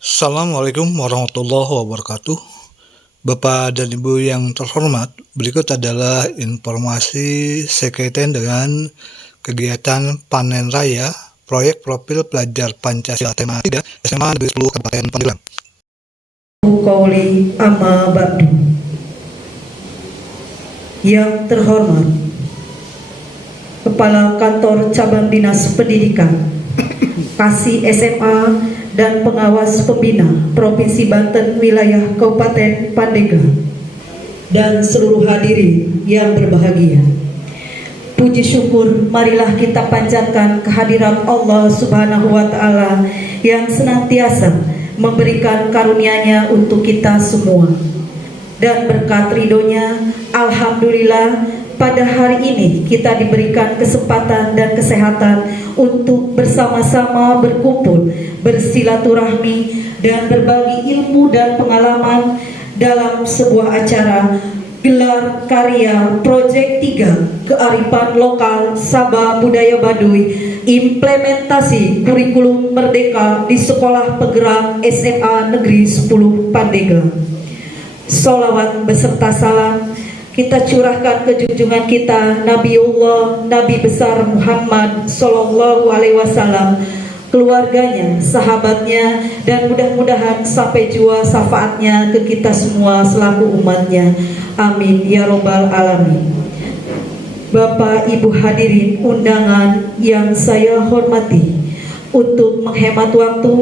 Assalamualaikum warahmatullahi wabarakatuh. Bapak dan Ibu yang terhormat, berikut adalah informasi sekaitan dengan kegiatan panen raya proyek profil pelajar Pancasila tema 3 SMA Negeri 10 Kabupaten Pandeglang. Qauli amma ba'du. Yang terhormat Kepala Kantor Cabang Dinas Pendidikan Kasih SMA dan Pengawas Pembina Provinsi Banten Wilayah Kabupaten Pandeglang dan seluruh hadirin yang berbahagia. Puji syukur marilah kita panjatkan kehadirat Allah Subhanahu wa Ta'ala yang senantiasa memberikan karunia-Nya untuk kita semua. Dan berkat ridhonya, alhamdulillah pada hari ini kita diberikan kesempatan dan kesehatan untuk bersama-sama berkumpul, bersilaturahmi dan berbagi ilmu dan pengalaman dalam sebuah acara gelar karya Proyek 3 Kearifan Lokal Sabah Budaya Baduy, implementasi kurikulum merdeka di Sekolah Penggerak SMA Negeri 10 Pandeglang. Sholawat beserta salam kita curahkan ke junjungan kita Nabiullah Nabi besar Muhammad Sallallahu Alaihi Wasallam, keluarganya, sahabatnya, dan mudah-mudahan sampai jua syafaatnya ke kita semua selaku umatnya. Amin ya robbal alamin. Bapak Ibu hadirin undangan yang saya hormati, untuk menghemat waktu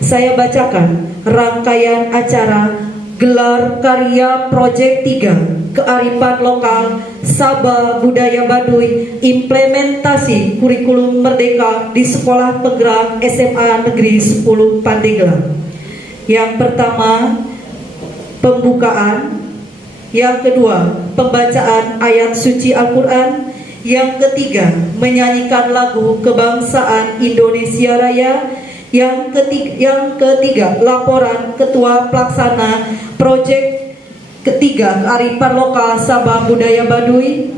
saya bacakan rangkaian acara gelar karya Proyek 3 Kearifan Lokal Sabah Budaya Baduy, implementasi kurikulum merdeka di Sekolah Penggerak SMA Negeri 10 Pandeglang. Yang pertama, pembukaan. Yang kedua, pembacaan ayat suci Al-Quran. Yang ketiga, menyanyikan lagu kebangsaan Indonesia Raya. Yang ketiga, laporan Ketua Pelaksana Proyek ketiga Kearifan Lokal Sabah Budaya Baduy.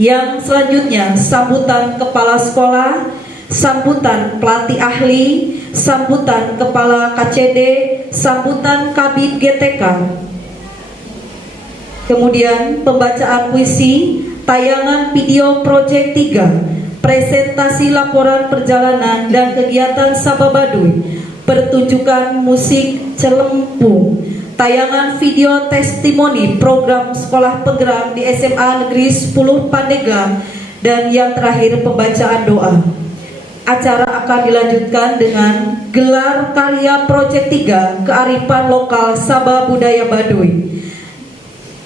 Yang selanjutnya, sambutan kepala sekolah, sambutan pelatih ahli, sambutan kepala KCD, sambutan Kabid GTK. Kemudian pembacaan puisi, tayangan video Proyek 3, presentasi laporan perjalanan dan kegiatan Sabah Baduy, pertunjukan musik celempung, tayangan video testimoni program Sekolah Penggerak di SMA Negeri 10 Pandeglang, dan yang terakhir pembacaan doa. Acara akan dilanjutkan dengan gelar karya Proyek 3 Kearifan Lokal Sabah Budaya Baduy.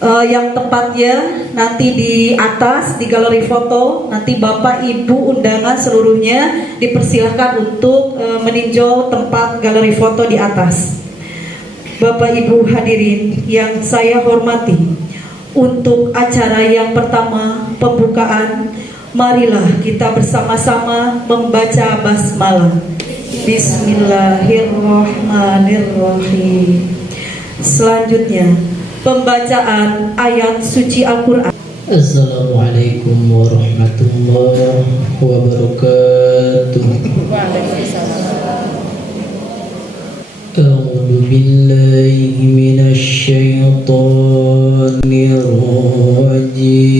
Yang tepatnya nanti di atas di galeri foto, nanti Bapak Ibu undangan seluruhnya dipersilahkan untuk meninjau tempat galeri foto di atas. Bapak Ibu hadirin yang saya hormati, untuk acara yang pertama, pembukaan, marilah kita bersama-sama membaca basmalah. Bismillahirrahmanirrahim. Selanjutnya, pembacaan ayat suci Al-Quran. Assalamualaikum warahmatullahi wabarakatuh. A'udzu billahi minasy syaithanir rajim.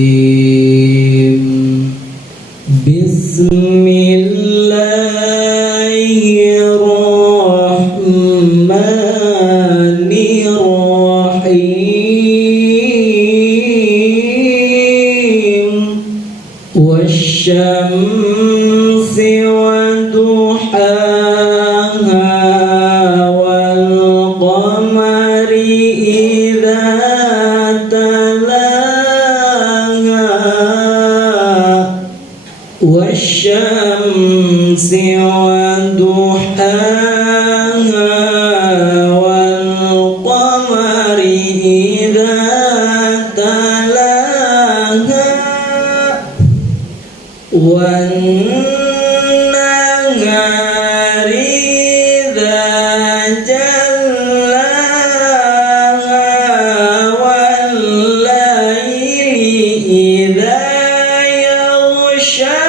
Wasyamsi waduhaha wal qamari idza talaha wasyamsi waduhaha wal qamari idza talaha wan nahari idza jallaha wal laili idza yaghshaha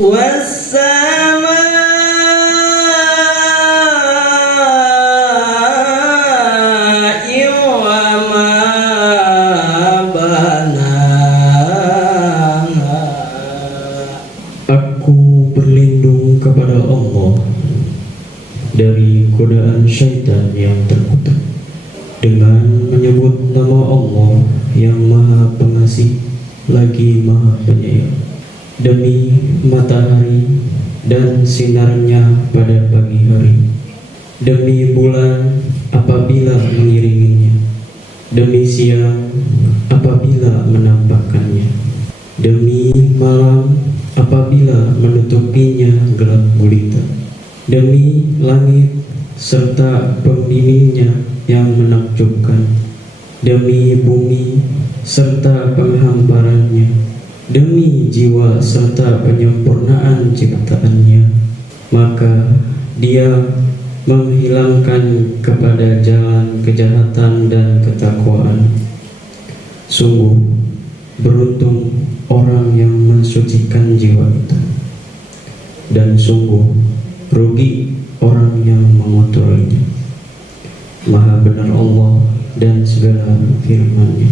was samaa'i Aku berlindung kepada Allah dari godaan syaitan yang terkutuk dengan menyebut nama Allah yang Maha Pengasih lagi Maha Penyayang. Demi matahari dan sinarnya pada pagi hari, demi bulan apabila mengiringinya, demi siang apabila menampakkannya, demi malam apabila menutupinya gelap gulita, demi langit serta pembimbingnya yang menakjubkan, demi bumi serta penghamparannya, demi jiwa serta penyempurnaan ciptaannya, maka dia menghilangkan kepada jalan kejahatan dan ketakwaan. Sungguh beruntung orang yang mensucikan jiwa itu, dan sungguh rugi orang yang mengotorinya. Maha benar Allah dan segala firman-Nya.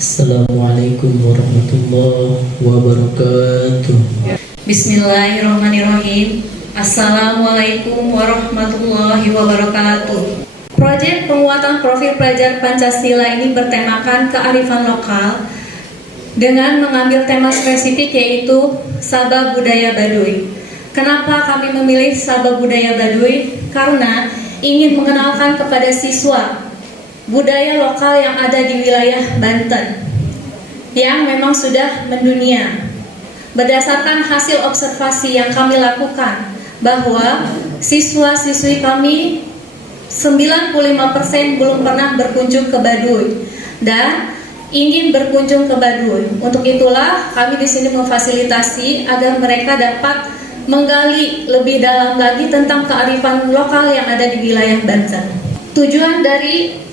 Assalamualaikum warahmatullahi wabarakatuh. Bismillahirrahmanirrahim. Assalamualaikum warahmatullahi wabarakatuh. Proyek penguatan profil pelajar Pancasila ini bertemakan kearifan lokal dengan mengambil tema spesifik yaitu Sabah Budaya Baduy. Kenapa kami memilih Sabah Budaya Baduy? Karena ingin mengenalkan kepada siswa budaya lokal yang ada di wilayah Banten yang memang sudah mendunia. Berdasarkan hasil observasi yang kami lakukan bahwa siswa-siswi kami 95% belum pernah berkunjung ke Baduy dan ingin berkunjung ke Baduy. Untuk itulah kami di sini memfasilitasi agar mereka dapat menggali lebih dalam lagi tentang kearifan lokal yang ada di wilayah Banten. Tujuan dari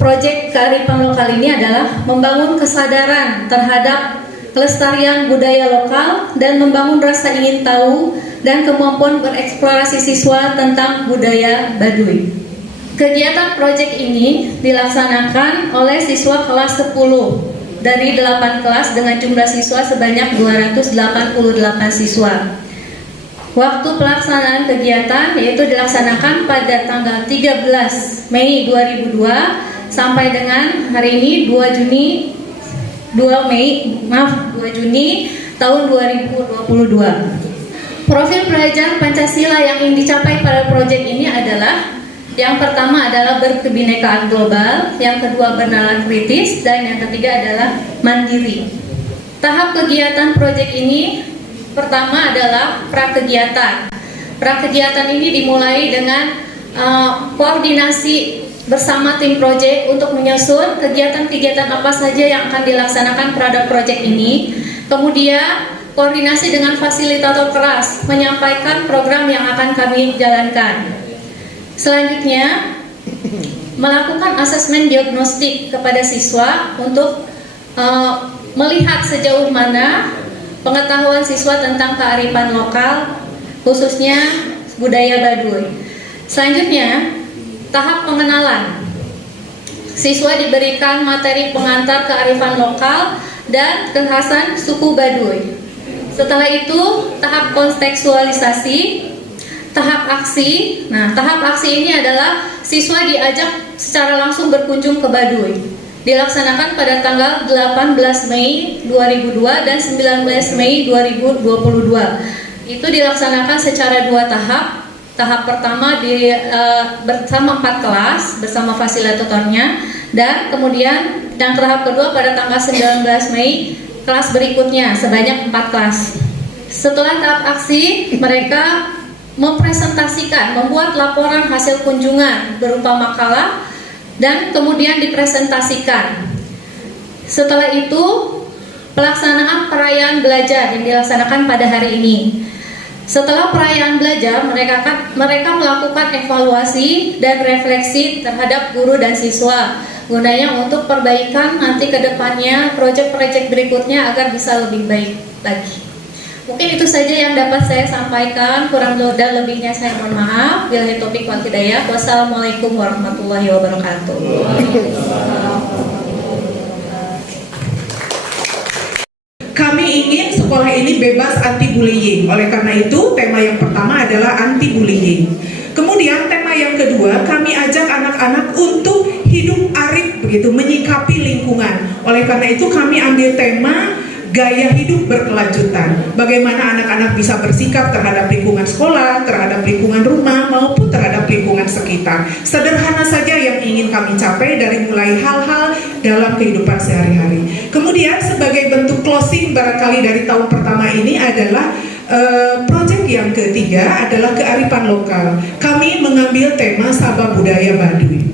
proyek kearifan lokal ini adalah membangun kesadaran terhadap kelestarian budaya lokal dan membangun rasa ingin tahu dan kemampuan bereksplorasi siswa tentang budaya Baduy. Kegiatan proyek ini dilaksanakan oleh siswa kelas 10 dari 8 kelas dengan jumlah siswa sebanyak 288 siswa. Waktu pelaksanaan kegiatan yaitu dilaksanakan pada tanggal 13 Mei 2002 sampai dengan hari ini 2 Juni tahun 2022. Profil pelajar Pancasila yang ingin dicapai pada proyek ini adalah yang pertama adalah berkebinekaan global, yang kedua bernalar kritis, dan yang ketiga adalah mandiri. Tahap kegiatan proyek ini pertama adalah prakegiatan. Prakegiatan ini dimulai dengan koordinasi bersama tim proyek untuk menyusun kegiatan-kegiatan apa saja yang akan dilaksanakan pada proyek ini. Kemudian koordinasi dengan fasilitator kelas menyampaikan program yang akan kami jalankan. Selanjutnya melakukan asesmen diagnostik kepada siswa untuk melihat sejauh mana pengetahuan siswa tentang kearifan lokal khususnya budaya Baduy. Selanjutnya tahap pengenalan. Siswa diberikan materi pengantar kearifan lokal dan kekhasan suku Baduy. Setelah itu tahap kontekstualisasi, tahap aksi. Nah, tahap aksi ini adalah siswa diajak secara langsung berkunjung ke Baduy. Dilaksanakan pada tanggal 18 Mei 2002 dan 19 Mei 2022. Itu dilaksanakan secara 2 tahap. Tahap pertama bersama 4 kelas bersama fasilitatornya, dan kemudian yang tahap kedua pada tanggal 19 Mei kelas berikutnya sebanyak 4 kelas. Setelah tahap aksi, mereka mempresentasikan, membuat laporan hasil kunjungan berupa makalah dan kemudian dipresentasikan. Setelah itu pelaksanaan perayaan belajar yang dilaksanakan pada hari ini. Setelah perayaan belajar, mereka melakukan evaluasi dan refleksi terhadap guru dan siswa, gunanya untuk perbaikan nanti ke depannya proyek-proyek berikutnya agar bisa lebih baik lagi. Mungkin itu saja yang dapat saya sampaikan, kurang dan lebihnya saya mohon maaf. Billahi taufiq wal hidayah. Wassalamualaikum warahmatullahi wabarakatuh. Kami ingin sekolah ini bebas anti-bullying. Oleh karena itu, tema yang pertama adalah anti-bullying. Kemudian tema yang kedua, kami ajak anak-anak untuk hidup arif begitu, menyikapi lingkungan. Oleh karena itu kami ambil tema gaya hidup berkelanjutan. Bagaimana anak-anak bisa bersikap terhadap lingkungan sekolah, terhadap lingkungan rumah, maupun terhadap lingkungan sekitar. Sederhana saja yang ingin kami capai dari mulai hal-hal dalam kehidupan sehari-hari. Kemudian sebagai bentuk closing barangkali dari tahun pertama ini adalah proyek yang ketiga adalah kearifan lokal. Kami mengambil tema Sabah Budaya Baduy.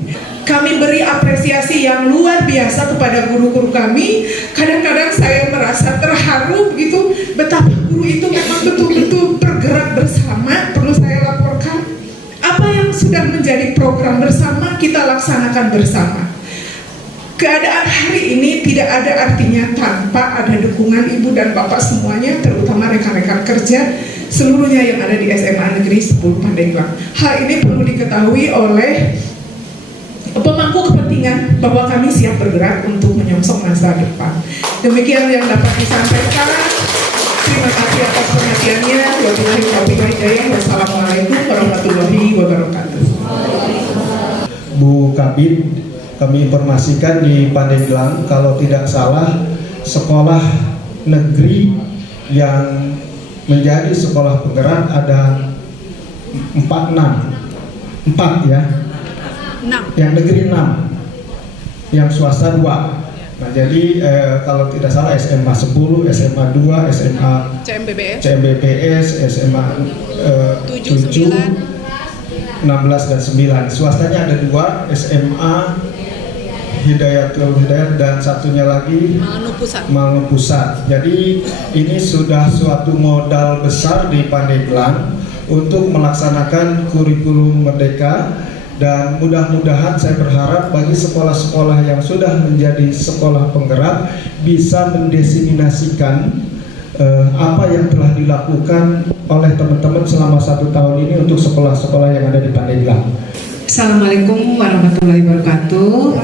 Kami beri apresiasi yang luar biasa kepada guru-guru kami. Kadang-kadang saya merasa terharu begitu, betapa guru itu memang betul-betul bergerak bersama. Perlu saya laporkan, apa yang sudah menjadi program bersama kita laksanakan bersama. Keadaan hari ini tidak ada artinya tanpa ada dukungan ibu dan bapak semuanya, terutama rekan-rekan kerja seluruhnya yang ada di SMA Negeri 10 Pandeglang. Hal ini perlu diketahui oleh pemangku kepentingan bahwa kami siap bergerak untuk menyongsong masa depan. Demikian yang dapat disampaikan. Terima kasih atas perhatiannya. Wabillahi taufiq wal hidayah. Wassalamualaikum warahmatullahi wabarakatuh. Bu Kabid, kami informasikan di Pandeglang, kalau tidak salah sekolah negeri yang menjadi sekolah penggerak ada 4 ya. 6. Yang negeri 6, yang swasta 2. Nah jadi kalau tidak salah SMA 10, SMA 2, SMA CMBPS, SMA 7, 16 dan 9. Swastanya ada 2, SMA Hidayatul Hidayat dan satunya lagi Mangu Pusat. Jadi ini sudah suatu modal besar di Pandeglang untuk melaksanakan kurikulum Merdeka, dan mudah-mudahan saya berharap bagi sekolah-sekolah yang sudah menjadi sekolah penggerak bisa mendiseminasikan apa yang telah dilakukan oleh teman-teman selama 1 tahun ini untuk sekolah-sekolah yang ada di Pandeglang. Assalamualaikum warahmatullahi wabarakatuh.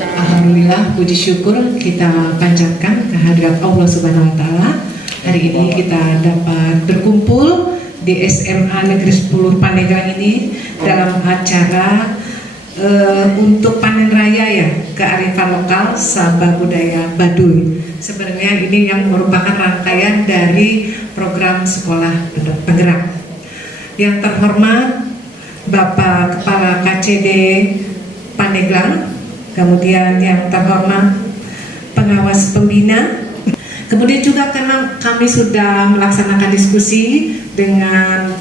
Alhamdulillah, puji syukur kita panjatkan kehadirat Allah Subhanahu wa Ta'ala. Hari ini kita dapat berkumpul di SMA Negeri 10 Pandeglang ini dalam acara untuk panen raya ya, kearifan lokal Sabah Budaya Baduy. Sebenarnya ini yang merupakan rangkaian dari program sekolah penggerak. Yang terhormat Bapak Kepala KCD Pandeglang, kemudian yang terhormat pengawas pembina, kemudian juga karena kami sudah melaksanakan diskusi dengan,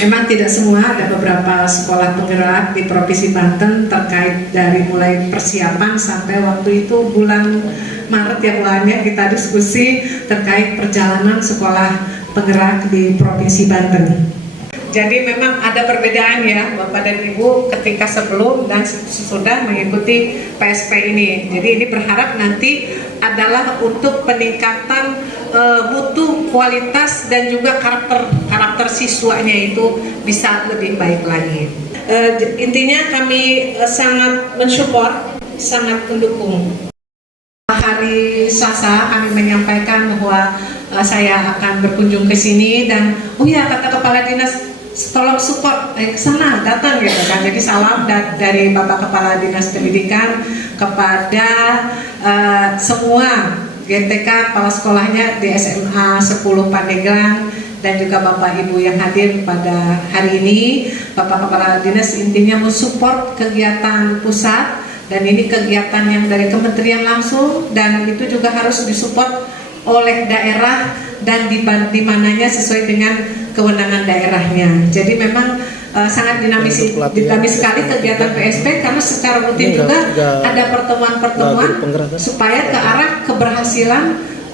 memang tidak semua, ada beberapa sekolah penggerak di Provinsi Banten terkait dari mulai persiapan sampai waktu itu bulan Maret yang lainnya kita diskusi terkait perjalanan sekolah penggerak di Provinsi Banten. Jadi memang ada perbedaan ya Bapak dan Ibu ketika sebelum dan sesudah mengikuti PSP ini. Jadi ini berharap nanti adalah untuk peningkatan mutu, kualitas dan juga karakter siswanya itu bisa lebih baik lagi. Intinya kami sangat mensupport, sangat mendukung. Hari Selasa kami menyampaikan bahwa saya akan berkunjung ke sini dan kata Kepala Dinas tolong support ke sana, datang gitu kan. Jadi salam dari Bapak Kepala Dinas Pendidikan kepada semua GTK kepala sekolahnya di SMA 10 Pandeglang dan juga Bapak Ibu yang hadir pada hari ini. Bapak Kepala Dinas intinya mensupport kegiatan pusat, dan ini kegiatan yang dari kementerian langsung, dan itu juga harus disupport oleh daerah dan dimananya sesuai dengan kewenangan daerahnya. Jadi memang sangat dinamis sekali kegiatan PSP, karena secara rutin juga ada pertemuan-pertemuan supaya ke arah keberhasilan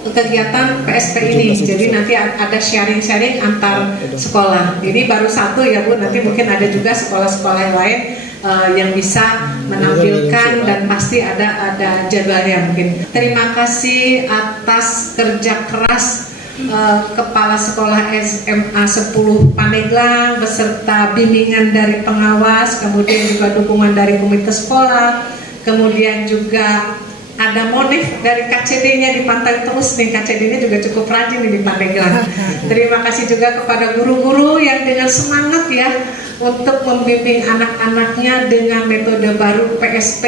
kegiatan PSP ini. Jadi nanti ada sharing-sharing antar sekolah. Ini baru 1 ya Bu, nanti mungkin ada juga sekolah-sekolah yang lain yang bisa menampilkan, dan pasti ada jadwalnya mungkin. Terima kasih atas kerja keras Kepala Sekolah SMA 10 Pandeglang beserta bimbingan dari pengawas, kemudian juga dukungan dari komite sekolah, kemudian juga Ada Moneh dari KCD-nya dipantau terus nih, KCD-nya juga cukup rajin nih di Pandeglang. Terima kasih juga kepada guru-guru yang dengan semangat ya untuk membimbing anak-anaknya dengan metode baru PSP.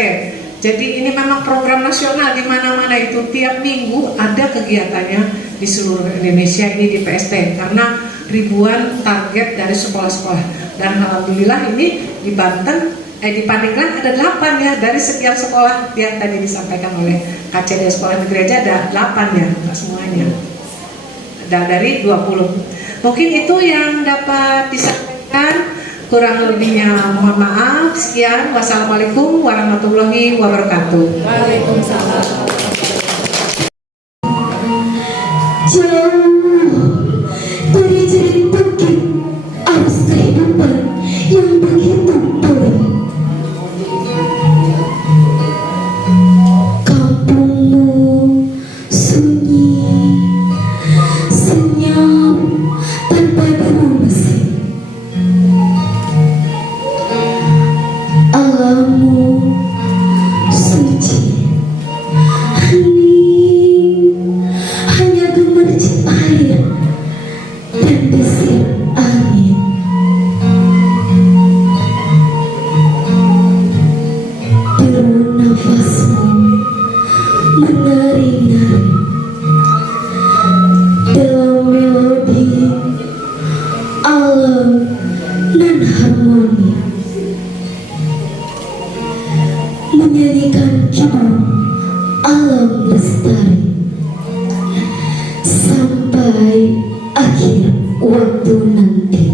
Jadi ini memang program nasional, di mana-mana itu tiap minggu ada kegiatannya di seluruh Indonesia ini di PSP, karena ribuan target dari sekolah-sekolah. Dan alhamdulillah ini di Banten, di Pandeglang ada 8 ya, dari sekian sekolah yang tadi disampaikan oleh KCD Sekolah Negeri aja ada 8 ya, enggak semuanya. Ada dari 20. Mungkin itu yang dapat disampaikan, kurang lebihnya mohon maaf. Sekian, wassalamualaikum warahmatullahi wabarakatuh. Waalaikumsalam. Jauh dari jerit bukit arus kehidupan yang begitu pelik. Kampungmu sunyi, senyap tanpa deru mesin. Alammu suci, hening, hanya gemercik air dan desir angin. Deru nafasmu menari-nari dalam melodi alam dan harmoni, menyanyikan hidup alam lestari sampai akhir waktu nanti.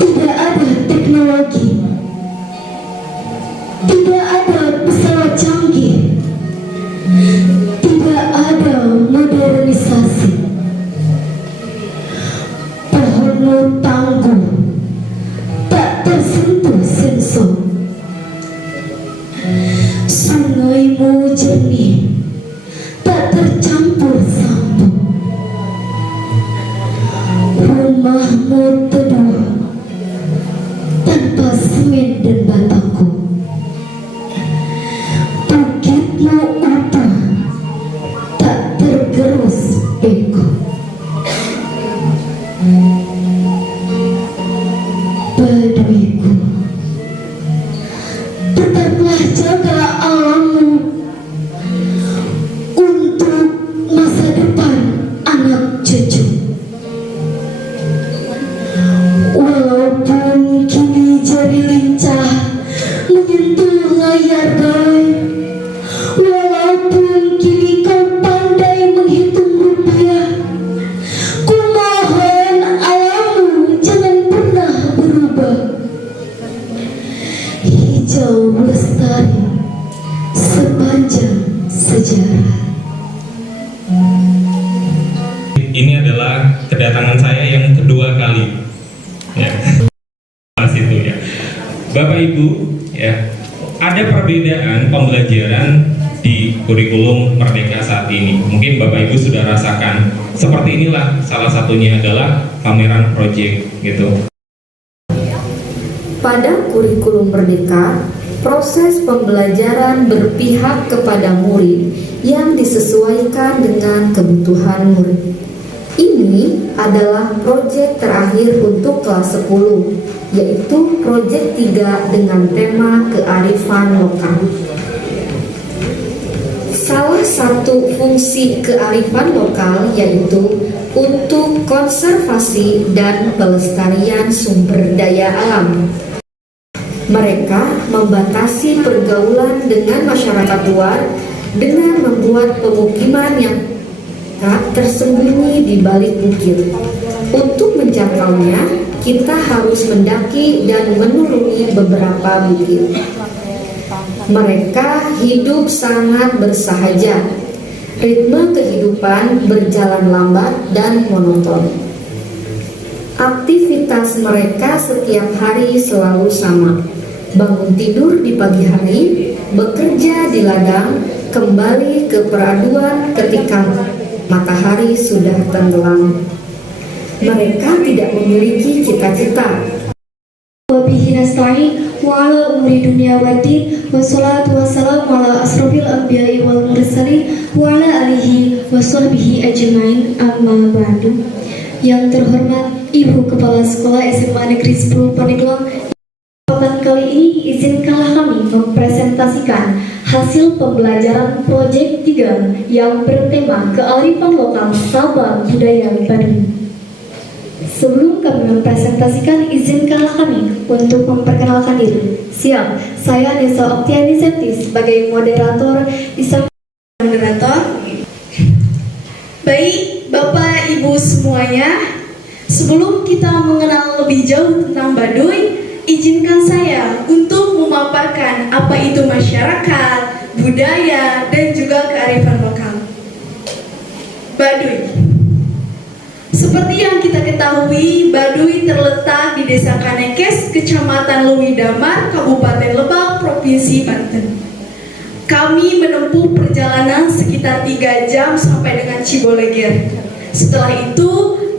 Tidak ada teknologi, tidak ada pesawat canggih, tidak ada modernisasi. Pohonmu tangguh, tak tersentuh sensor. Sungaimu jernih, tak tercampur sampo. Rumahmu teduh, tanpa semen dan batako. Bukitmu utuh, tak tergerus beko. Baduiku, tetaplah jaga alammu untuk masa depan anak cucu. Walaupun kini jari lincah menyentuh layar gawai, walaupun kini kau pandai menghitung rupiah, ku mohon alammu jangan pernah berubah. Hijau lestari sepanjang sejarah. Ini adalah kedatangan saya yang kedua kali ya. Itu ya. Bapak Ibu ya, ada perbedaan pembelajaran di kurikulum Merdeka saat ini. Mungkin Bapak Ibu sudah rasakan. Seperti inilah salah satunya adalah pameran project gitu. Pada kurikulum Merdeka, proses pembelajaran berpihak kepada murid yang disesuaikan dengan kebutuhan murid. Ini adalah proyek terakhir untuk kelas 10, yaitu proyek 3 dengan tema kearifan lokal. Salah satu fungsi kearifan lokal yaitu untuk konservasi dan pelestarian sumber daya alam. Mereka membatasi pergaulan dengan masyarakat luar dengan membuat pemukiman yang tersembunyi di balik bukit. Untuk menjangkaunya, kita harus mendaki dan menuruni beberapa bukit. Mereka hidup sangat bersahaja. Ritme kehidupan berjalan lambat dan monoton. Aktivitas mereka setiap hari selalu sama. Bangun tidur di pagi hari, bekerja di ladang, kembali ke peraduan ketika matahari sudah tenggelam. Mereka tidak memiliki cita-cita. Wabihi nasta'in, wa ala umuri dunia waddin wassalatu wassalamu ala asrofil anbiya'i wal mursalin wa ala alihi wa sahbihi ajmain amma ba'du. Yang terhormat Ibu Kepala Sekolah SMA Negeri 10 Pandeglang, kesempatan kali ini izinkanlah kami mempresentasikan hasil pembelajaran proyek 3 yang bertema kearifan lokal Sabah Budaya Baduy. Sebelum kami mempresentasikan, izinkanlah kami untuk memperkenalkan diri. Siap, saya Nesa Oktiani Septi sebagai moderator moderator. Baik, Bapak Ibu semuanya, sebelum kita mengenal lebih jauh tentang Baduy, izinkan saya untuk memaparkan apa itu masyarakat, budaya, dan juga kearifan lokal. Baduy. Seperti yang kita ketahui, Baduy terletak di Desa Kanekes, Kecamatan Lewi Damar, Kabupaten Lebak, Provinsi Banten. Kami menempuh perjalanan sekitar 3 jam sampai dengan Ciboleger. Setelah itu,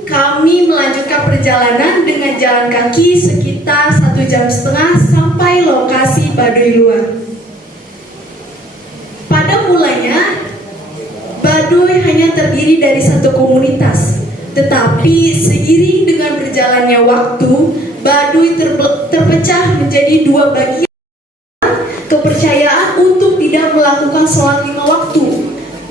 kami melanjutkan perjalanan dengan jalan kaki sekitar 1,5 jam sampai lokasi Baduy luar. Pada mulanya, Baduy hanya terdiri dari satu komunitas. Tetapi seiring dengan berjalannya waktu, Baduy terpecah menjadi 2 bagian. Kepercayaan untuk tidak melakukan sholat 5 waktu,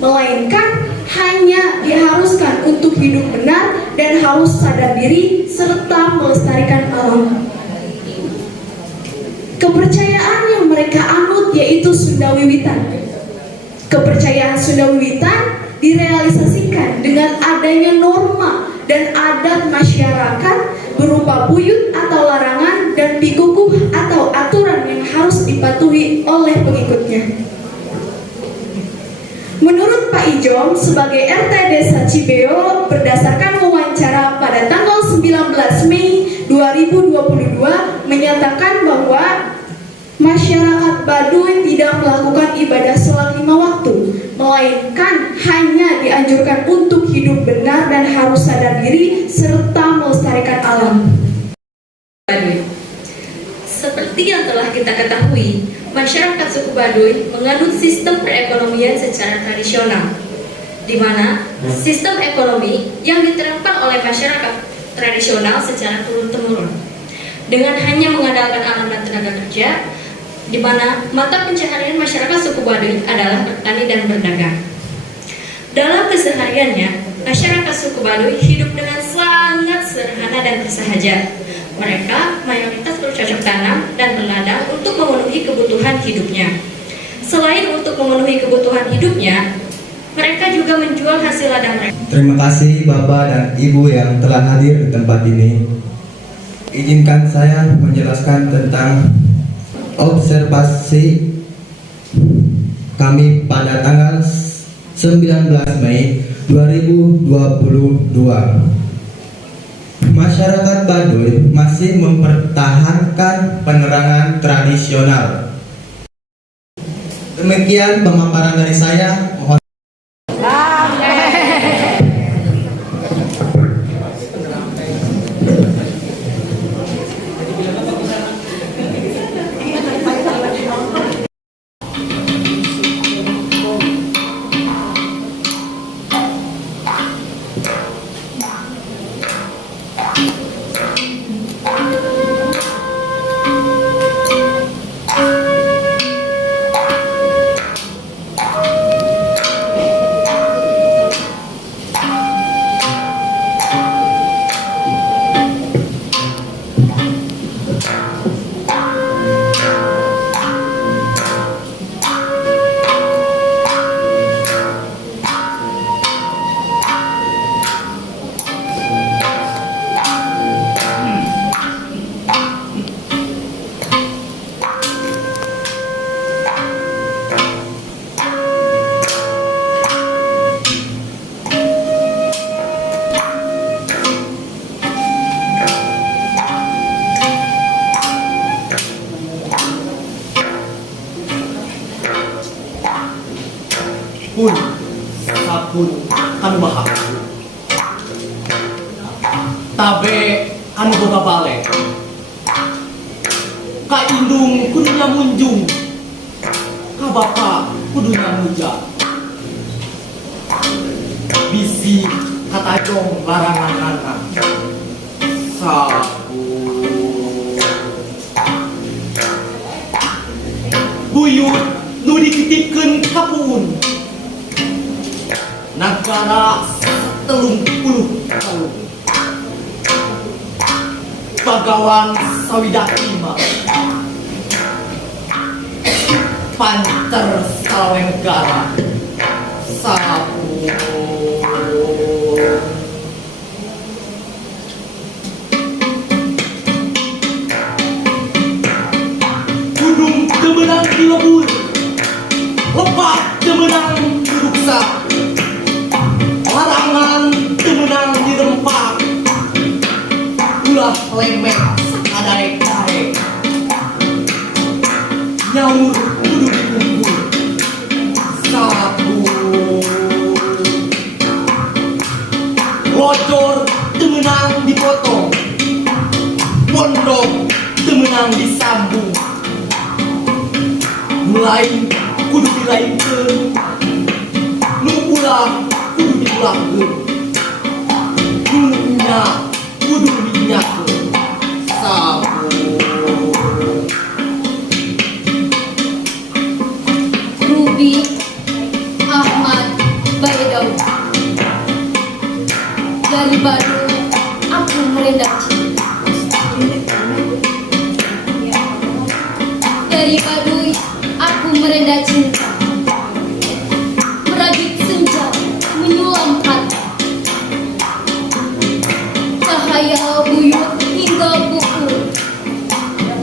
melainkan hanya diharuskan untuk hidup benar dan harus sadar diri serta melestarikan alam. Kepercayaan yang mereka anut yaitu Sunda Wiwitan. Kepercayaan Sunda Wiwitan direalisasikan dengan adanya norma dan adat masyarakat berupa buyut atau larangan dan pikukuh atau aturan yang harus dipatuhi oleh pengikutnya. Menurut Pak Ijom sebagai RT Desa Cibeo, berdasarkan wawancara pada tanggal 19 Mei 2022 menyatakan bahwa masyarakat Baduy tidak melakukan ibadah sholat 5 waktu, melainkan hanya dianjurkan untuk hidup benar dan harus sadar diri serta melestarikan alam. Baduy. Seperti yang telah kita ketahui, masyarakat suku Baduy menganut sistem perekonomian secara tradisional, di mana sistem ekonomi yang diterapkan oleh masyarakat tradisional secara turun-temurun, dengan hanya mengandalkan alam dan tenaga kerja, di mana mata pencaharian masyarakat suku Baduy adalah bertani dan berdagang. Dalam kesehariannya, masyarakat suku Baduy hidup dengan sangat sederhana dan bersahaja. Mereka mayoritas bercocok tanam dan berladang untuk memenuhi kebutuhan hidupnya. Selain untuk memenuhi kebutuhan hidupnya, mereka juga menjual hasil ladang mereka. Terima kasih Bapak dan Ibu yang telah hadir di tempat ini. Izinkan saya menjelaskan tentang observasi kami pada tanggal 19 Mei 2022. Masyarakat Baduy masih mempertahankan penerangan tradisional. Demikian pemaparan dari saya. Mohon pun sapun anu bahar tabe anu boga bale Kak Indung kudunya munjung, Kak Bapak kudunya muja. Bisi kata dong larangan anak. Sabu buyut nu dititipkeun ka puun. Nagara 30 tahun. Bagawan sawidaki mah panter salawe negara. Sabu gunung temenang di lebur, lebat temenang di ruksa, larangan temenang di rempak, ulah lemeh sakadare-dare, nyaur kudu dikumpul. Sabu locor temenang dipotong, pondok temenang disambung. Mulai kudu dilainkeun, nu ulah kudu diulangkeun, nu nya kudu dinyakeun. Sabu Ruby Ahmad Baidau dari Bandung, aku merendah cinta. Dari Baduy aku merendah cinta, merajut senja menyulam hati, cahaya buyut hingga pukul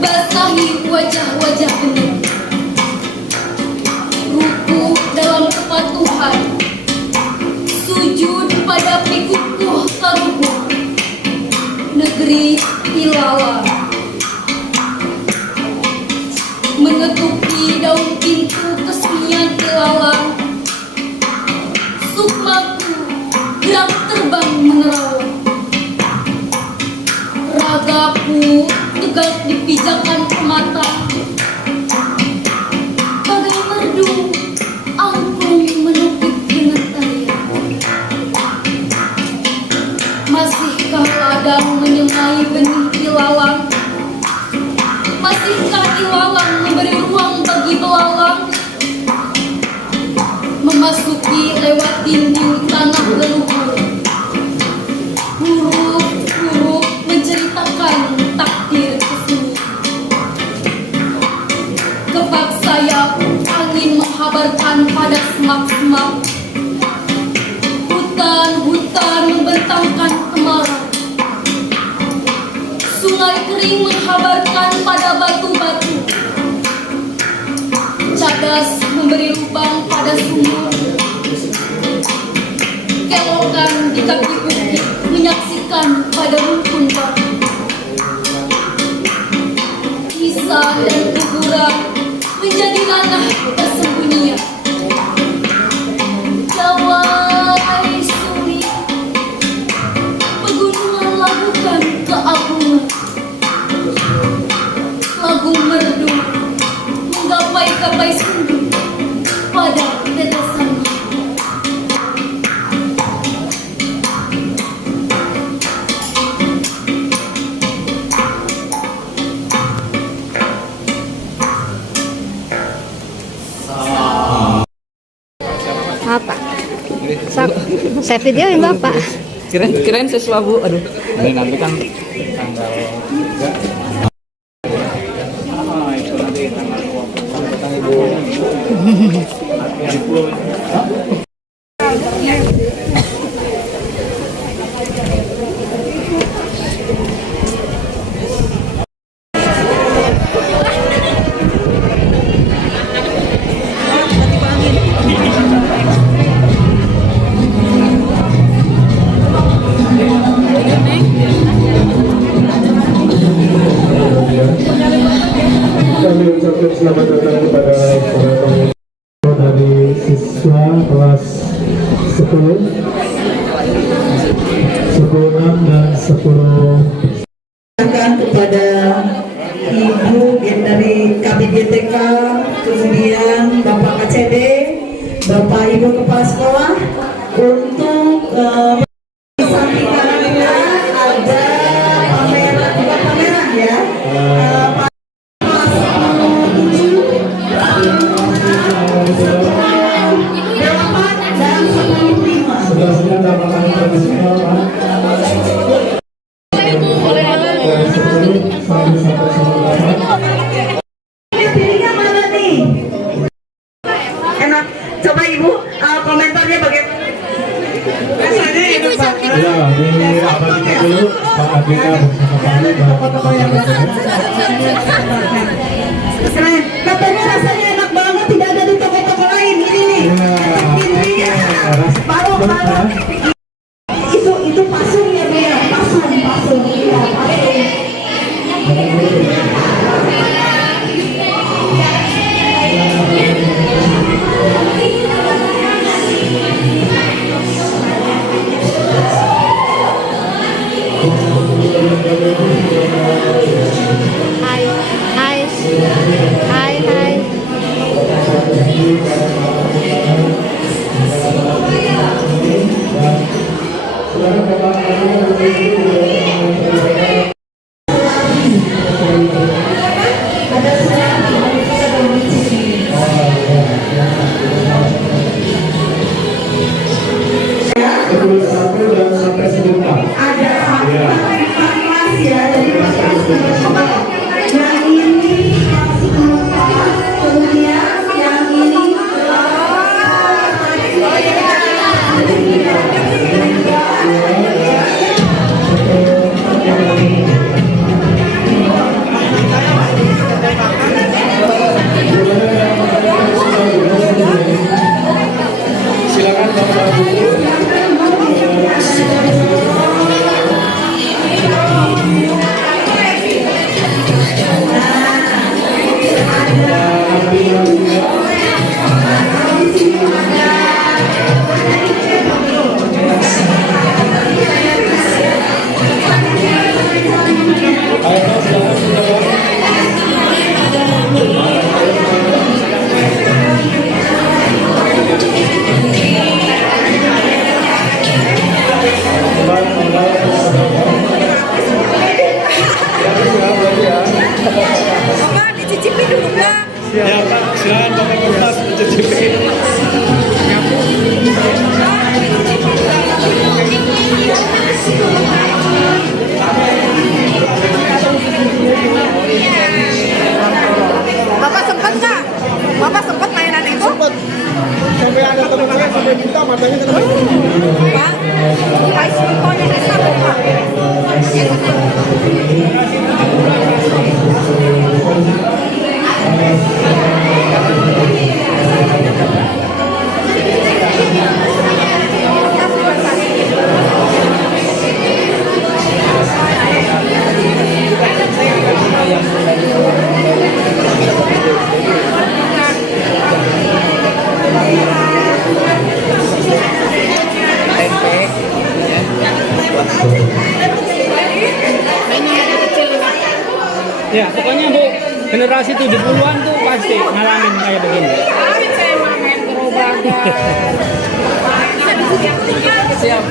basahi wajah-wajah bening. Ruku dalam kepatuhan, sujud pada pikukuh karuhun, negeri ilalang. Mengetuki daun pintu kesenian ilalang, sukmaku gerak terbang menerawang. Ragaku tegak dipijakan pematang, bagai merdu angklung menukik dengan tarian. Masihkah ladang menyemai benih ilalang? Masihkah ilalang memberi ruang bagi belalang? Memasuki lewat dinding tanah leluhur, huruf-huruf menceritakan takdir kesini. Kebak sayap angin menghabarkan pada semak-semak, hutan-hutan membentangkan kemarau, sungai kering menghabarkan pada batu-batu, cadas memberi lubang pada sumur, kelokan di kaki bukit menyaksikan pada rumpun batu. Kisah dan kuburan menjadi ranah persembunyian. Jawai suri, pegunungan lakukan keagungan. Lagu merdu menggapai kapai sendu pada tetesan. Apa? Saya videoin Bapak. Kirain sesuatu, aduh. Ini nanti kan tanggal 3. Itu nanti tanggal 20. Kami ucapkan selamat datang kepada para tamu dari siswa kelas 10, 10-6 dan 10. Kepada Ibu Genda dari KBGTK, kemudian Bapak KCD, Bapak Ibu Kepala Sekolah untuk di samping kanannya ada pameran, bukan pameran ya. Pilihnya mana nih? Enak. Coba Ibu komentarnya bagaimana? Rasanya enak banget. Ya, ini apa kita dulu Pak Adina Keren. Katanya rasanya enak banget, tidak ada di toko-toko lain. Ini nih. Ini ya. Baru. Itu pasung ya, Bu ya. Pasung. Iya, pasung. Hai. Ya Pak, silakan Bapak Kepala mencicipi. Bapak sempat nggak? Bapak sempat mainan itu? Sempat. Sampai ada teman saya sampai minta matanya kena. Pak, guys, pokoknya saya Pak. Ya, pokoknya Bu, generasi 70-an tuh pasti ngalamin kayak begini. Saya main gerobak. Siap.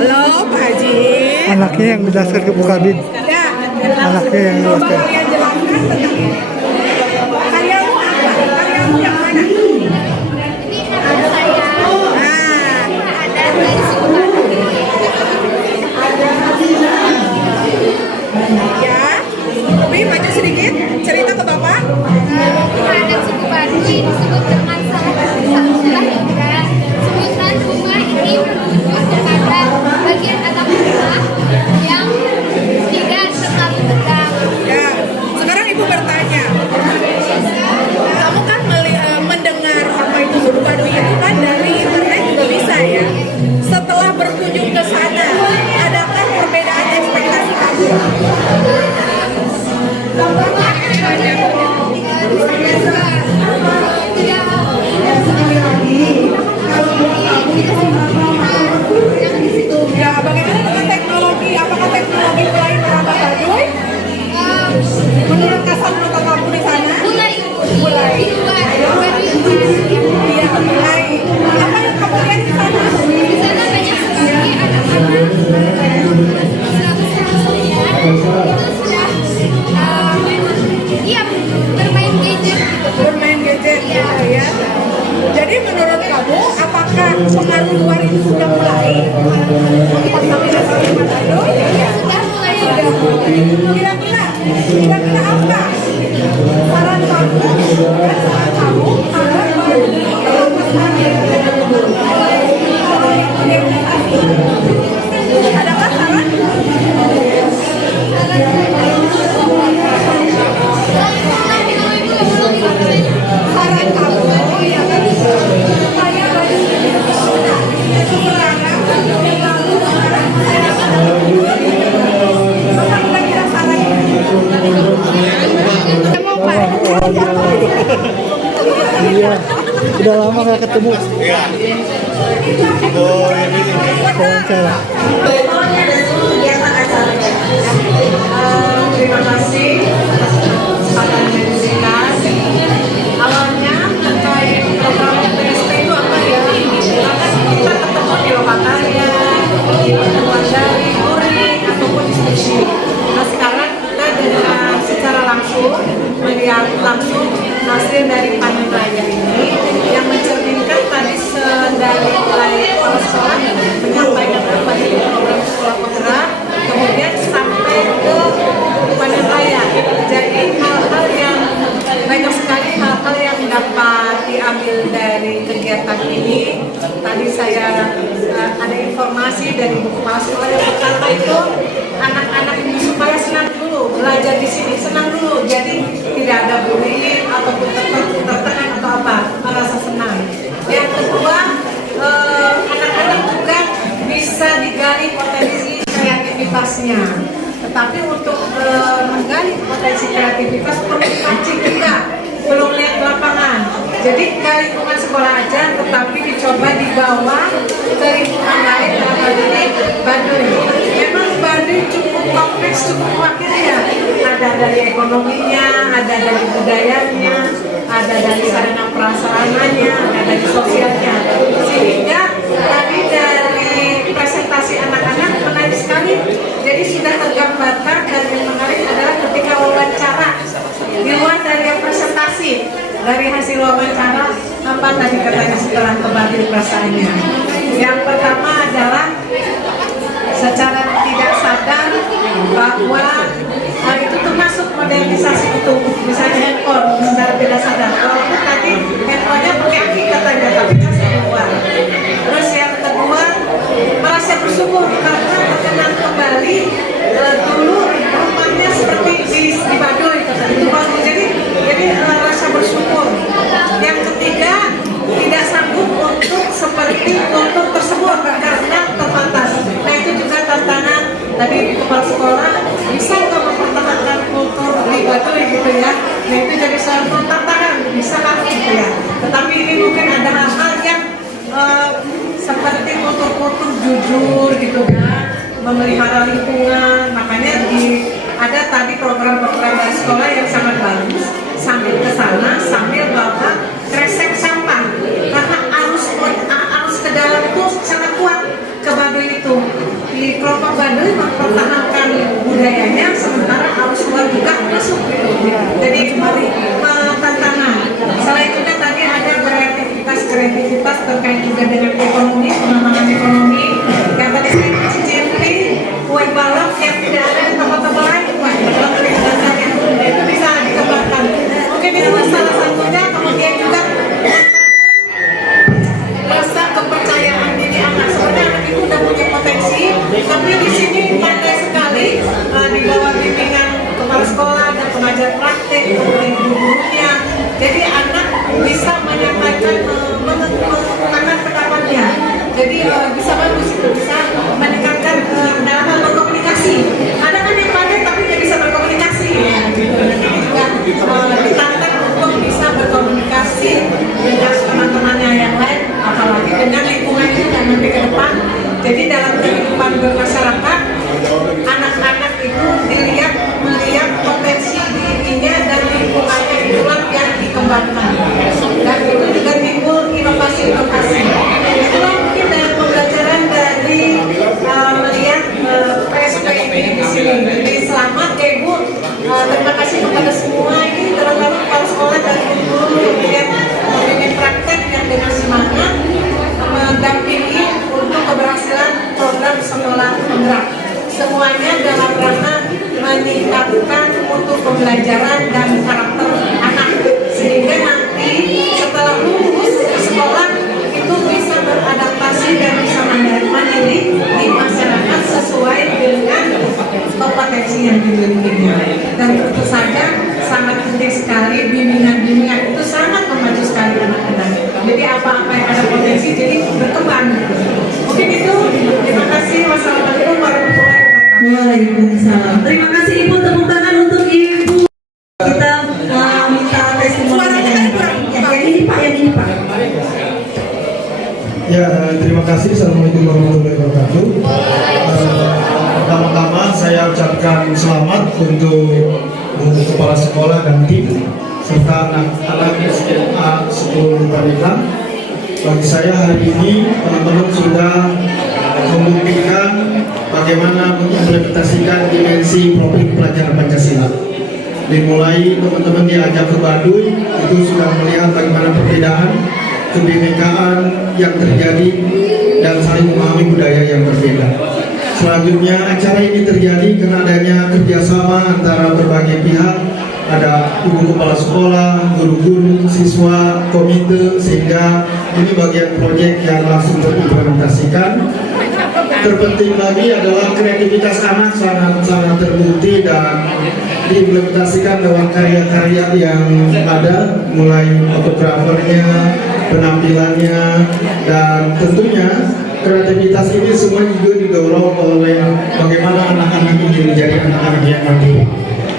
Halo Pak Haji. Anaknya yang menjelaskan ke Bu Kabin. Ya. Anaknya yang menjelaskan. Yang jelaskan tentang karyamu apa? Karyamu yang mana? Ada saya. Ya, Bi baca sedikit cerita ke Bapak. pengaruh luar itu sudah mulai kontaminasi Baduy sudah mulai kira-kira apa saran kamu agar adakah saran? Saran kamu ya kan supaya Baduy Iya, udah lama nggak ketemu. Wawancara. Terima kasih atas kesempatan yang diberikan. Awalnya terkait program PSP itu apa ya? Karena kita ketemu di lokakarya, di pertemuan dari luring ataupun diskusi. Nah sekarang kita dengan secara langsung melihat langsung hasil dari panen raya ini yang mencerminkan tadi dari mulai kepala sekolah menyampaikan apa itu program sekolah penggerak, kemudian sampai ke panen raya. Jadi hal-hal yang banyak sekali hal-hal yang dapat diambil dari kegiatan ini. Tadi saya ada informasi dari kepala sekolah yang pertama itu anak-anak ini supaya senang dulu belajar di sini, senang dulu. Jadi tidak ada bullying ataupun tertekan atau apa, merasa senang. Yang kedua, anak-anak juga bisa digali potensi kreativitasnya. Tetapi untuk menggali potensi kreativitas perlu dipancing juga, belum lihat lapangan. Jadi ke lingkungan sekolah aja, tetapi dicoba dibawa ke lingkungan lain dalam hal ini Baduy. Memang Baduy cukup kompleks, cukup wakil ya. Ada dari ekonominya, ada dari budayanya, ada dari sarana prasarananya, ada dari sosialnya. Sehingga tadi dari presentasi anak-anak menarik sekali. Jadi sudah tergambarkan dan yang menarik adalah ketika wawancara di luar dari yang presentasi. Dari hasil wawancara apa tadi katanya setelah ke Baduy perasaannya? Yang pertama adalah secara tidak sadar bahwa itu termasuk modernisasi itu, misalnya handphone secara tidak sadar. Walaupun tadi handphonenya pakai aki katanya, tapi masih keluar. Terus yang kedua merasa bersyukur karena terkenal kembali dulu rumahnya seperti di Baduy katanya. Jadi rasa bersyukur. Yang ketiga tidak sanggup untuk seperti kultur tersebut karena terbatas. Nah itu juga tantangan tadi kepala sekolah, bisa nggak mempertahankan kultur di Baduy gitu ya. Nah itu jadi suatu tantangan, bisa kan gitu ya. Tetapi ini mungkin ada hal-hal yang seperti kultur-kultur jujur gitu kan, memelihara lingkungan. Makanya ada tadi program-program dari sekolah yang sangat bagus, sambil ke sana sambil bawa kresek sampah karena arus ke dalam itu sangat kuat ke Baduy itu. Di kelompok Baduy mempertahankan budayanya sementara arus luar juga masuk gitu. Jadi mari tantangan. Selain itu tadi ada kreativitas terkait juga dengan ekonomi, pengembangan ekonomi. Yang tadi saya mencicipi kue balok yang tidak ada di toko-toko lain, kue balok itu bisa dikembangkan. Mungkin itu salah satunya. Kemudian juga rasa kepercayaan diri anak. Sebenarnya anak itu udah punya potensi, tapi di sini pandai sekali di bawah bimbingan kepala sekolah dan pengajar praktek, kemudian guru-gurunya. Jadi anak bisa menyampaikan mengutarakan pendapatnya. Jadi bisa bagus itu, bisa meningkatkan dalam hal berkomunikasi. Ada kan yang pandai tapi dia bisa berkomunikasi ya. Nanti juga ditantang untuk bisa berkomunikasi dengan teman-temannya yang lain, apalagi dengan lingkungan itu dan nanti ke depan. Jadi dalam kehidupan bermasyarakat, anak-anak itu melihat potensi dirinya dan lingkungannya itulah yang dikembangkan. Dan itu juga timbul inovasi-inovasi. Itulah mungkin dari itu saja sangat penting sekali, bimbingan itu sangat memacu sekali anak-anak. Jadi apa-apa yang ada potensi jadi berkembang. Mungkin itu. Terima kasih. Wassalamualaikum warahmatullahi wabarakatuh. Waalaikumsalam. Terima kasih Ibu, tepuk tangan untuk Ibu. Kita minta testimoni yang ini Pak, yang ini Pak. Ya, terima kasih. Assalamualaikum warahmatullahi wabarakatuh. Pertama-tama saya ucapkan selamat untuk Bu Kepala Sekolah dan tim serta anak-anak SMA 10 Pandeglang. Bagi saya hari ini teman-teman sudah membuktikan bagaimana mengimplementasikan dimensi profil pelajaran Pancasila. Dimulai teman-teman diajak ke Baduy, itu sudah melihat bagaimana perbedaan kebinekaan yang terjadi dan saling memahami budaya yang berbeda. Selanjutnya acara ini terjadi karena adanya kerjasama antara berbagai pihak, ada ibu kepala sekolah, guru-guru, siswa, komite, sehingga ini bagian proyek yang langsung terimplementasikan. Terpenting lagi adalah kreativitas anak sangat terbukti dan diimplementasikan lewat karya-karya yang ada, mulai fotografernya, penampilannya, dan tentunya kreativitas ini semua juga didorong oleh bagaimana anak-anak ini menjadi anak-anak yang mandiri.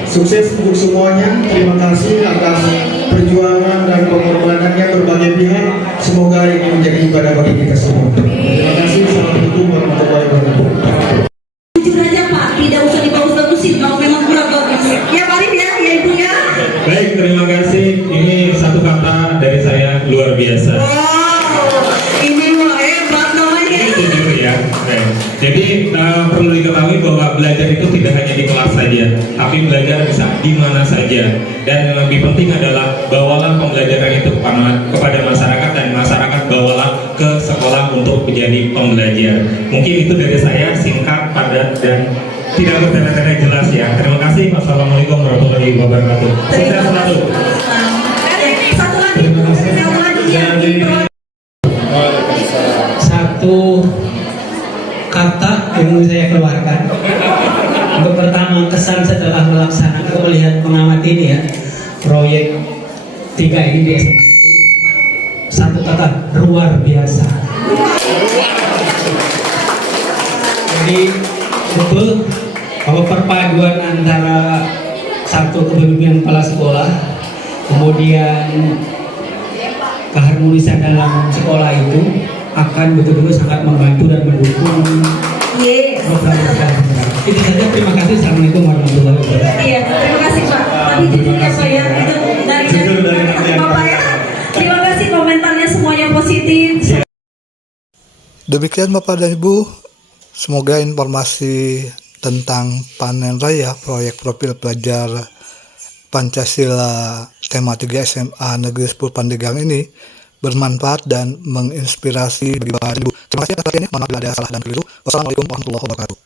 Sukses untuk semuanya. Terima kasih atas perjuangan dan pengorbanannya berbagai pihak. Semoga ini menjadi ibadah bagi kita semua. Terima kasih. Assalamualaikum warahmatullahi wabarakatuh. Jujur aja Pak, tidak usah dibagus-bagusin kalau memang kurang bagus. Ya Pak Arif ya, ya Ibu ya. Baik, terima kasih. Ini satu kata dari saya, luar biasa. Ini mah hebat namanya. Itu jujur ya. Baik. Jadi perlu diketahui bahwa belajar itu tidak hanya di kelas saja, tapi belajar bisa di mana saja. Dan yang lebih penting adalah bawalah pembelajaran itu kepada masyarakat, dan masyarakat bawalah ke sekolah untuk menjadi pembelajar. Mungkin itu dari saya, singkat, padat, dan tidak bertele-tele, jelas ya. Terima kasih. Wassalamualaikum warahmatullahi wabarakatuh. Sukses selalu. Satu kata yang mau saya keluarkan. Untuk pertama, kesan setelah melaksanakan, melihat mengamati ini ya, proyek 3 ini di SMA. Satu kata, luar biasa. Jadi betul bahwa perpaduan antara satu kepemimpinan kepala sekolah, kemudian keharmonisan dalam sekolah itu akan betul-betul sangat membantu dan mendukung program sekolah. Itu saja, terima kasih. Assalamualaikum warahmatullahi wabarakatuh. Iya, terima kasih Pak. Tapi jujur ya Pak ya, itu dari Bapak ya. Terima kasih komentarnya semuanya positif. Demikian Bapak dan Ibu, semoga informasi tentang panen raya proyek profil pelajar Pancasila tema 3 SMA Negeri 10 Pandeglang ini bermanfaat dan menginspirasi bagi Bapak dan Ibu. Terima kasih atas perhatiannya. Mohon maaf bila ada salah dan keliru. Wassalamualaikum warahmatullahi wabarakatuh.